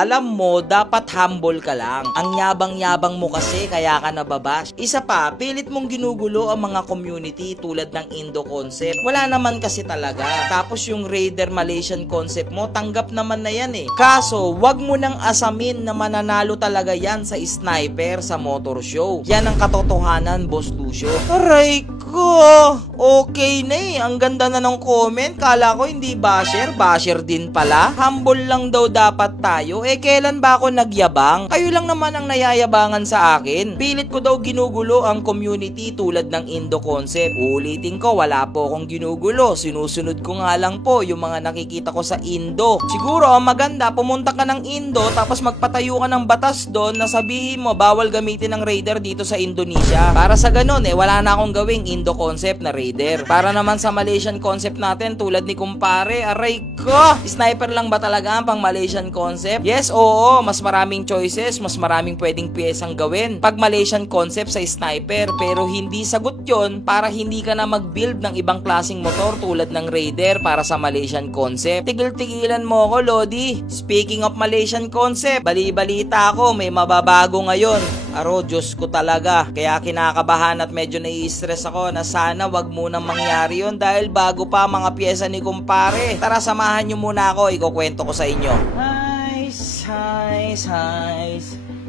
Alam mo, dapat humble ka lang. Ang yabang-yabang mo kasi kaya ka nababash. Isa pa, pilit mong ginugulo ang mga community tulad ng Indo concept. Wala naman kasi talaga. Tapos yung Raider Malaysian concept mo, tanggap naman na yan eh. Kaso, wag mo nang asamin na mananalo talaga yan sa sniper sa motor show. Yan ang katotohanan, Boss Lucio. Aray ko, okay na eh. Ang ganda na ng comment. Kala ko hindi basher, basher din pala. Humble lang daw dapat tayo. Eh kailan ba ako nagyabang? Kayo lang naman ang nayayabangan sa akin. Pilit ko daw ginugulo ang community tulad ng Indo concept. Ulitin ko, wala po akong ginugulo. Sinusunod ko nga lang po yung mga nakikita ko sa Indo. Siguro ang maganda, pumunta ka ng Indo tapos magpatayo ka ng batas doon na sabihin mo bawal gamitin ng Raider dito sa Indonesia. Para sa ganun wala na akong gawing Indo concept na Raider. Para naman sa Malaysian concept natin tulad ni kumpare, aray ko, sniper lang ba talaga ang pang Malaysian concept? Yes, oo, mas maraming choices, mas maraming pwedeng piyesang gawin pag Malaysian concept sa sniper, pero hindi sagot yon para hindi ka na mag-build ng ibang klaseng motor tulad ng Raider para sa Malaysian concept. Tigil-tigilan mo ako, Lodi. Speaking of Malaysian concept, bali-balita ako, may mababago ngayon. Aro, Diyos ko talaga. Kaya kinakabahan at medyo nai-stress ako na sana wag munang mangyari yon dahil bago pa mga pyesa ni kumpare. Tara, samahan nyo muna ako, ikukwento ko sa inyo. Hi.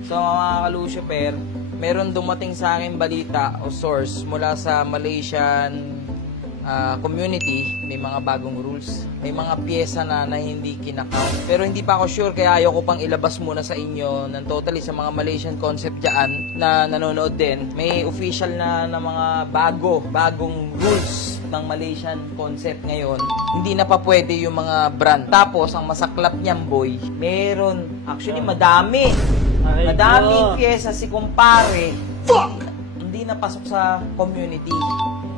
So mga ka-Lucifer, meron dumating sa akin balita o source mula sa Malaysian community. May mga bagong rules, may mga pyesa na hindi kinakount, pero hindi pa ako sure kaya ayoko pang ilabas muna sa inyo ng totally sa mga Malaysian concept dyan na nanonood din. May official na mga bagong rules ng Malaysian concept ngayon. Hindi na pa pwede yung mga brand. Tapos ang masaklap niyan, boy, meron actually madaming pyesa si kumpare hindi napasok sa community.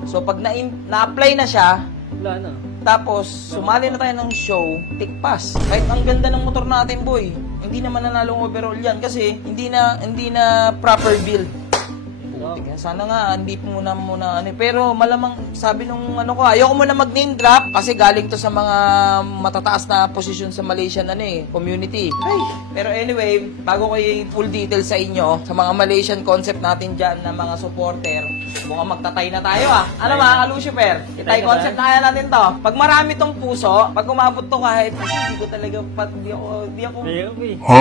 So pag na-apply na siya, wala na. Tapos sumali na tayo ng show, tikpas. Kahit ang ganda ng motor natin, boy, hindi naman nanalong overall yan kasi hindi na proper build. Sana nga hindi muna pero malamang sabi nung ayoko muna mag-name drop kasi galing to sa mga matataas na posisyon sa Malaysian community. Ay, pero anyway, bago ko i-full details sa inyo sa mga Malaysian concept natin diyan na mga supporter, mukhang magtatay na tayo Ano mga ka-Lucifer? Itay concept na kaya natin to. Pag marami tong puso, pag umabot to kahit hindi ko talaga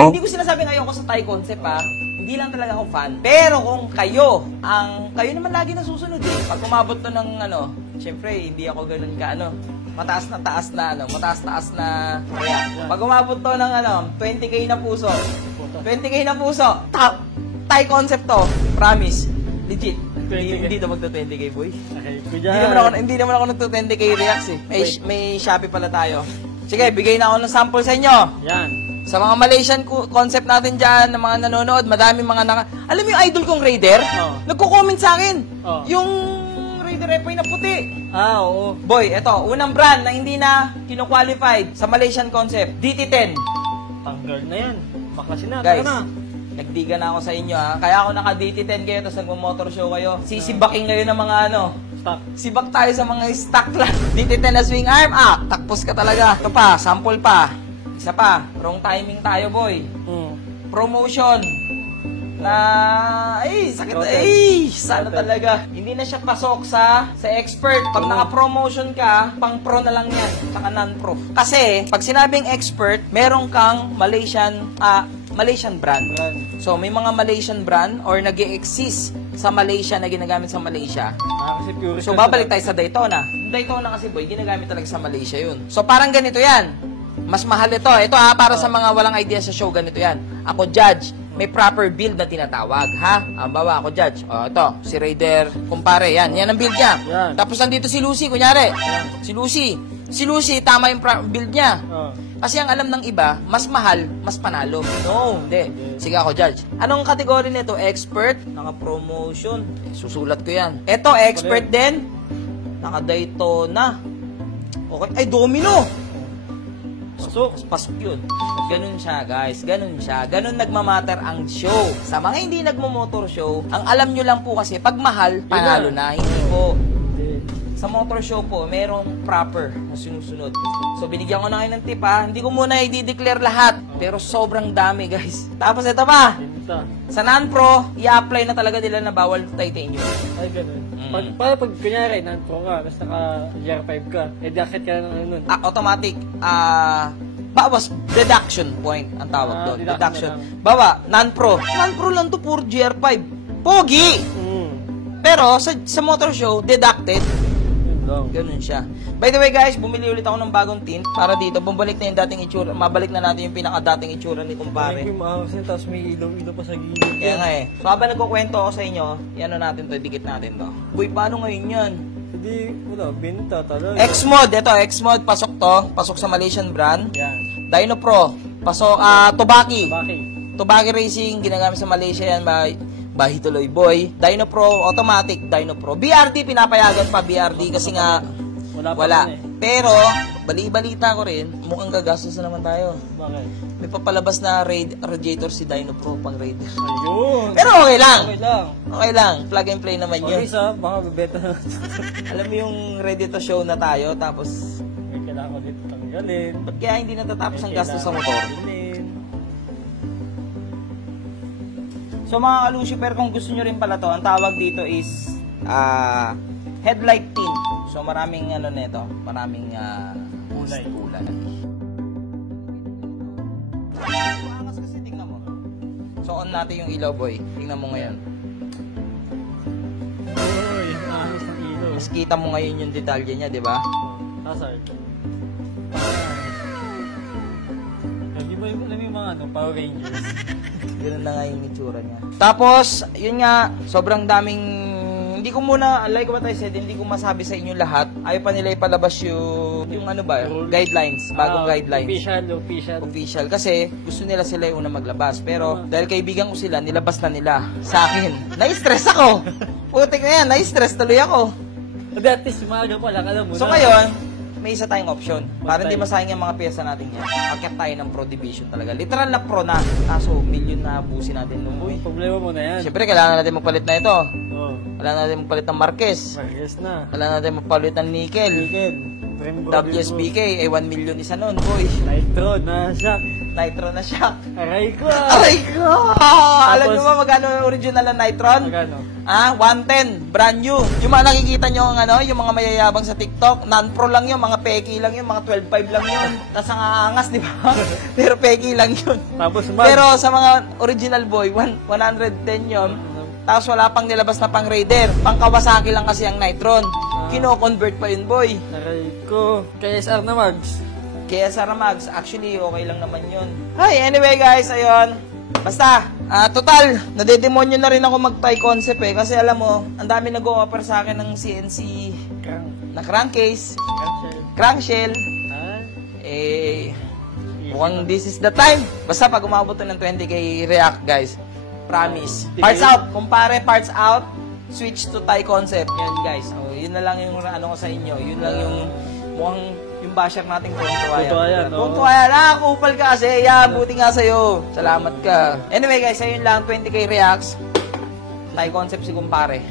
hindi ko sinasabing ayoko sa Thai concept Hindi lang talaga ako fan. Pero kung kayo naman lagi nasusunod pag umabot to ng syempre hindi ako ganoon ka mataas na pag umabot to ng 20k na puso. 20k na puso. Top Thai concept to. Promise. Legit. Hindi to magto 20k, boy. Hindi naman ako nagto 20k reacts May Shopee pala tayo. Sige, bigay na ako ng sample sa inyo. Yan. Sa mga Malaysian concept natin dyan, na mga nanonood, madaming mga alam mo yung idol kong Raider? Nagko-comment sa akin. Yung Raider FI na puti. Oo. Boy, eto, unang brand na hindi na kino-qualified sa Malaysian concept, DT10. Tanggal na yan. Baklasin na. Guys, nagdiga na ako sa inyo Kaya ako naka-DT10 kayo, tapos nagmo-motor show kayo. Sisibaking ngayon ng mga stock. Sibak tayo sa mga stock lang. DT10 na swing arm, takpos ka talaga. Ito pa, sample pa. Isa pa, wrong timing tayo, boy. Promotion na sakit sana talaga. Hindi na siya pasok sa expert. Pag naka-promotion ka, pang pro na lang yan, saka non-pro. Kasi pag sinabing expert, meron kang Malaysian brand. So may mga Malaysian brand or nag-e-exist sa Malaysia na ginagamit sa Malaysia. So babalik tayo sa Daytona. Daytona kasi, boy, ginagamit talaga sa Malaysia yun. So parang ganito yan. Mas mahal ito. Ito para sa mga walang idea sa show, ganito yan. Ako, Judge, may proper build na tinatawag, bawa ako, Judge. Ito, si Raider, kumpare, yan ang build niya. Tapos nandito si Lucy, kunyari. Si Lucy, tama yung build niya. Kasi ang alam ng iba, mas mahal, mas panalo. No, hindi. Sige ako, Judge. Anong kategory nito? Expert, naka-promotion. Susulat ko yan. Ito, expert din. Naka-Daytona. Okay. Ay, Domino. Pasok yun. Ganun siya, guys. Ganun siya. Ganun nagmamatter ang show. Sa mga hindi nagmo-motor show, ang alam nyo lang po kasi, pag mahal, panalo na. Hindi po. sa motor show po, merong proper na sinusunod. So, binigyan ko na kayo ng tip ha. Hindi ko muna i-declare lahat. Pero sobrang dami guys. Tapos ito pa. Tinta. Sa non-pro, i-apply na talaga nila na bawal titanium. Ay, ganun. Pag kunyari, non-pro ka, tapos naka-GR5 ka, deduct ka na ng ano nun. Automatic, bawas deduction point ang tawag doon. Deduction Deduction. Bawa, non-pro. Non-pro lang to, puro GR5. Pogi! Pero sa motor show, deducted. Yun lang. Ganun siya. By the way guys, bumili ulit ako ng bagong tint para dito. Bumalik na yung dating itsura. Mabalik na natin yung pinaka-dating itsura ni kumpare. Ay, maangas yun, tapos may ilaw-ilaw pa sa gilid. Kaya nga eh. So habang nagkukwento ako sa inyo, yan natin to, dikit natin to. Boy, paano ngayon yan? Hindi, wala, binta talaga. X-Mod, ito, X-Mod, pasok to. Pasok sa Malaysian brand. Yan. Dyno Pro, pasok, Tobaki. Bakit? Tobaki Racing, ginagamit sa Malaysia yan, Bahi tuloy boy. Dyno Pro, automatic Dyno Pro. BRD, pinapayagan pa BRD kasi nga wala. Pero, bali-balita ko rin, mukhang gagastos na naman tayo. Bakit? May papalabas na radiator si Dyno Pro pang Raider. Ayun! Pero okay lang. Okay lang. Okay lang. Plug and play naman yun. Okay sa, baka bebeta na. Alam mo yung ready to show na tayo, tapos May kailangan ko dito tanggalin. ba't kaya hindi natatapos ang gastos sa motor? Bilhin. So mga ka-Lucifer, kung gusto nyo rin pala to, ang tawag dito is headlight tint. So maraming ano nito, maraming kulay. Maangas kasi, tingnan mo. So on natin yung ilaw boy. Tingnan mo ngayon. Uy, ahos ng ilaw. Mas kita mo ngayon yung detalye niya, di ba? Hazard. Hindi ba alam yung mga Power Rangers? Ganun na nga yung itsura niya. Tapos, yun nga, sobrang daming, hindi ko muna, like what I said, hindi ko masabi sa inyo lahat. Ayaw pa nila ipalabas yung ano ba, guidelines, bagong guidelines. Official. Kasi, gusto nila sila yung una maglabas. Pero, dahil kaibigan ko sila, nilabas na nila sa akin. Na-stress ako! Putik na yan, na-stress tuloy ako. But at least, maaga pa lang, alam mo So na. ngayon, may isa tayong option. Para hindi masayang yung mga pyesa natin yan. Akyat tayo ng Pro Division talaga. Literal na Pro na. Kaso, million na abusin natin nung boy. Problema mo na yan. Siyempre, kailangan natin magpalit na ito. Oo. Kailangan natin magpalit ng Marquez. Marquez na. Kailangan natin magpalit ng Nickel. Weekend. WSBK, 1 million isa nun, boy. Nitro na shock. Nitro na siya. Aray ko. Aray ko! Alam nyo ba magkano yung original na Nitron? Magkano? 110, brand new. Yung mga nakikita nyo, yung mga mayayabang sa TikTok, non-pro lang yun, mga peki lang yun, mga 12.5 lang yun. Tapos ang aangas, di ba? Pero peki lang yun. Tapos Pero sa mga original boy, 110 yun. Tapos wala pang nilabas na pang Raider. Pang Kawasaki lang kasi ang Nitron. Kino-convert pa yun, boy. aray ko. KSR na Mags. Kaya sa Ramags, actually, okay lang naman yun. Hi, anyway guys, ayun. Basta, total, nadedemonyo na rin ako mag-tie concept eh. Kasi alam mo, ang dami nag-o-offer sa akin ng CNC na crankcase, crankshell. Mukhang this is the time. Basta pag umabot to ng 20k react guys, promise. Parts out, kumpare, parts out, switch to tie concept. Yan guys, yun na lang yung ano ko sa inyo. Yun lang yung mukhang yung basher nating Tuntuayan. Tuntuayan. Kupal ka kasi. Yeah, buti nga sa'yo. Salamat ka. Anyway guys, ayun lang. 20k reacts. Tie concept si kumpare.